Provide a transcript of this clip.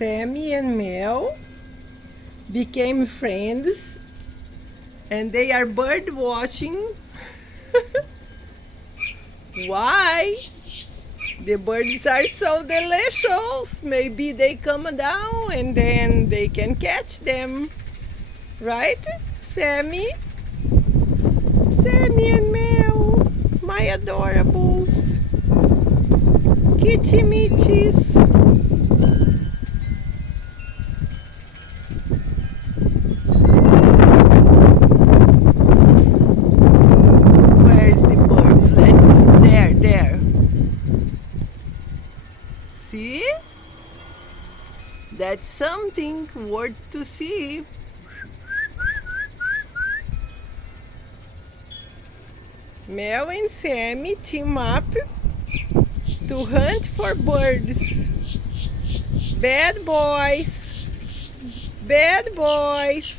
Sammy and Mel became friends and they are bird watching. Why? The birds are so delicious. Maybe they come down and then they can catch them. Right, Sammy? Sammy and Mel, my adorables. Kitty Mitties. Where's the birds? There. See? That's something worth to see. Mel and Sammy team up to hunt for birds. Bad boys. Bad boys.